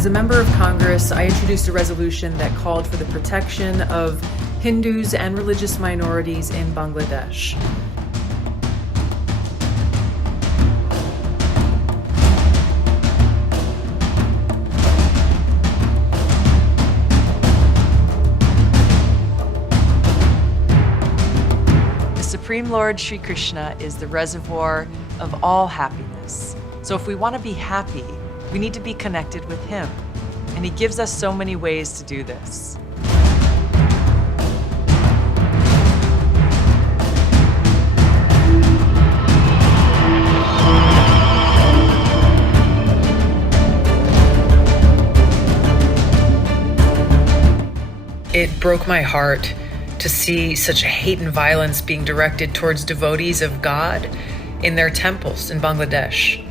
As a member of Congress, I introduced a resolution that called for the protection of Hindus and religious minorities in Bangladesh. The Supreme Lord Sri Krishna is the reservoir of all happiness. So if we want to be happy, we need to be connected with Him. And He gives us so many ways to do this. It broke my heart to see such hate and violence being directed towards devotees of God in their temples in Bangladesh.